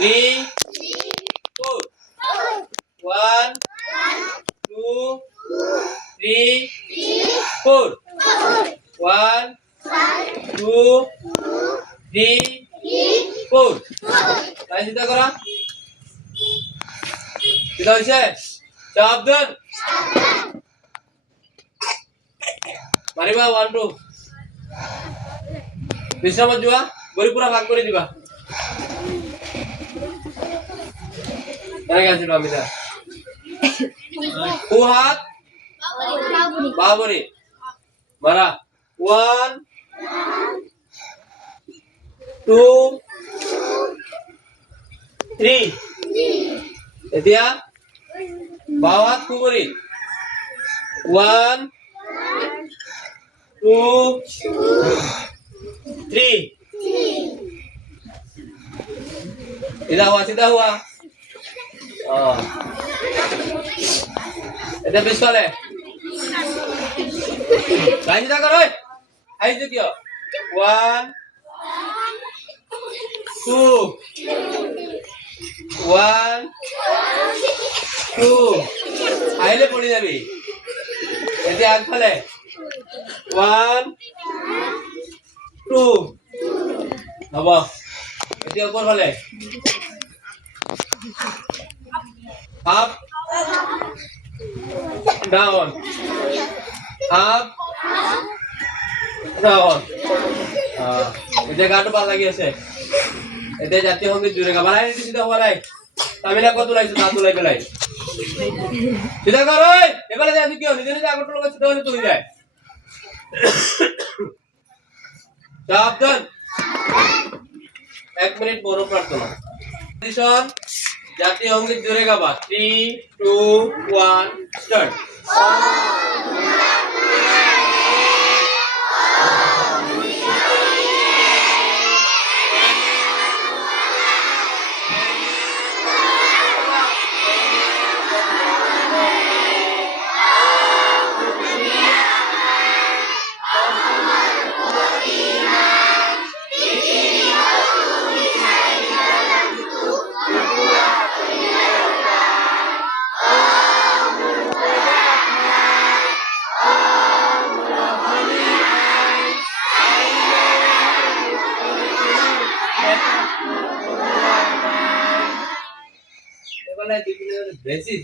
3 4 1 2 3 4 1 2 3 4 line চিন্তা করা চিন্তা হয়েছে সাবধান মারিবা 1 2 বিশ্রাম যুয়া গরি পুরা ভাগ করে দিবা এনে গেছিল আমি দা হাত বাবরি মারা 1 2 3 এতিয়া বাওয়াত কুবরি 1 2 3 সিধা हुआ এটা পিছলে লাইন চিন্তা কর আই যে কিয় 1 2 1 2 আইলে পড়ি যাবি এতে আগফালে 1 2 হব এতে উপর ফলে up down up down এটা গাটো ভাল লাগি আছে এতে জাতীয় সঙ্গীত জুড়ে গা বালাই নিতে সিধা হওয়া নাই তামিলা কত লাইছো তা তুলাই পেলাই সিধা কর ওই এবারে যা কি নিজে নিজে আগটো লগা সিধা হলে তুই যায় সাবধান 1 মিনিট বড় প্রার্থনা পজিশন জাতীয় সঙ্গীত জুড়ে গাবা 3 2 1 স্টার্ট এবারে বেশি